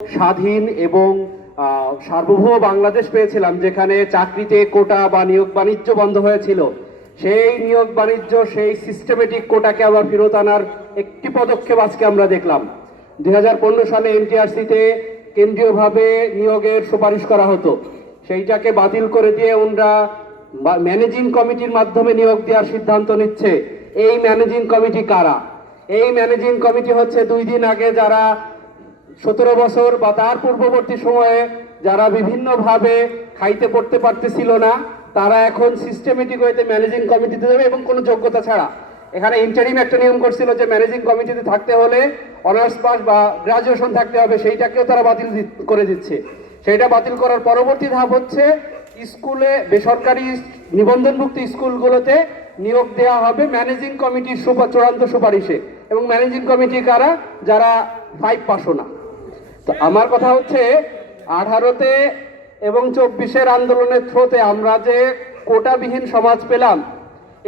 স্বাধীন এবং সার্বভৌম বাংলাদেশ পেয়েছিলাম, যেখানে চাকরিতে কোটা বা নিয়োগ বাণিজ্য বন্ধ হয়েছিল, সেই নিয়োগ বাণিজ্য, সেই সিস্টেমেটিক কোটাকে আবার ফেরত আনার একটি পদক্ষেপ আজকে আমরা দেখলাম। 2015 সালে এনটিআরসিতে কেন্দ্রীয়ভাবে নিয়োগের সুপারিশ করা হতো, সেইটাকে বাতিল করে দিয়ে ওনারা ম্যানেজিং কমিটির মাধ্যমে নিয়োগ দেওয়ার সিদ্ধান্ত নিচ্ছে। এই ম্যানেজিং কমিটি কারা? এই ম্যানেজিং কমিটি হচ্ছে 2 দিন আগে যারা 17 বছর বা তার পূর্ববর্তী সময়ে যারা বিভিন্নভাবে খাইতে পড়তে পারতেছিল না, তারা এখন সিস্টেমেটিক ওয়েতে ম্যানেজিং কমিটিতে যাবে এবং কোনো যোগ্যতা ছাড়া। এখানে ইন্টারিম একটা নিয়ম করছিল যে ম্যানেজিং কমিটিতে থাকতে হলে অনার্স পাস বা গ্রাজুয়েশন থাকতে হবে, সেইটাকেও তারা বাতিল করে দিচ্ছে। সেইটা বাতিল করার পরবর্তী ধাপ হচ্ছে স্কুলে, বেসরকারি নিবন্ধনভুক্ত স্কুলগুলোতে নিয়োগ দেওয়া হবে ম্যানেজিং কমিটির চূড়ান্ত সুপারিশে। এবং ম্যানেজিং কমিটি কারা? যারা 5 পাসও না। তো আমার কথা হচ্ছে 18তে এবং 24-এর আন্দোলনের থ্রোতে আমরা যে কোটাবিহীন সমাজ পেলাম,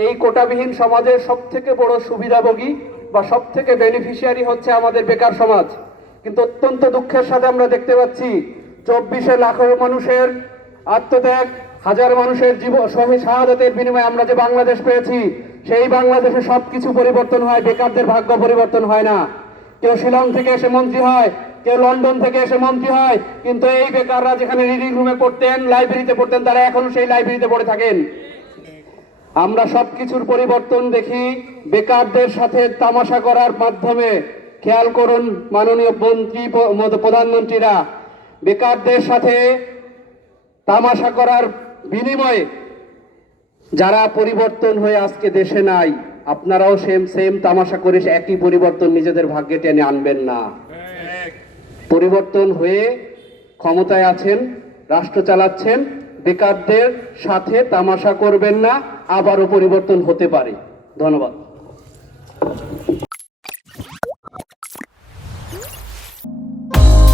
এই কোটাবিহীন সমাজের সবথেকে বড় সুবিধাভোগী বা সবথেকে বেনিফিশিয়ারি হচ্ছে আমাদের বেকার সমাজ। কিন্তু অত্যন্ত দুঃখের সাথে আমরা দেখতে পাচ্ছি 24-এ লাখো মানুষের আত্মত্যাগ, হাজার মানুষের জীবন শাহাদাতের বিনিময়ে আমরা যে বাংলাদেশ পেয়েছি, সেই বাংলাদেশে সবকিছু পরিবর্তন হয়, বেকারদের ভাগ্য পরিবর্তন হয় না। কেউ শিলং থেকে এসে মন্ত্রী হয়, কেউ লন্ডন থেকে এসে মন্ত্রী হয়, কিন্তু এই বেকাররা যেখানে রিডিং রুমে পড়তেন, লাইব্রেরিতে পড়তেন, তারা এখনো সেই লাইব্রেরিতে পড়ে থাকেন। আমরা সবকিছুর পরিবর্তন দেখি বেকারদের সাথে তামাশা করার মাধ্যমে। খেয়াল করুন মাননীয় মন্ত্রী, প্রধানমন্ত্রীরা, বেকারদের সাথে তামাশা করার বিনিময়ে যারা পরিবর্তন হয়ে আজকে দেশে নাই, আপনারাও সেম তামাশা করে একই পরিবর্তন নিজেদের ভাগ্যে টেনে আনবেন না। পরিবর্তন হয়ে ক্ষমতায় আছেন, রাষ্ট্র চালাচ্ছেন, বেকারদের সাথে তামাশা করবেন না, আবারও পরিবর্তন হতে পারে। ধন্যবাদ।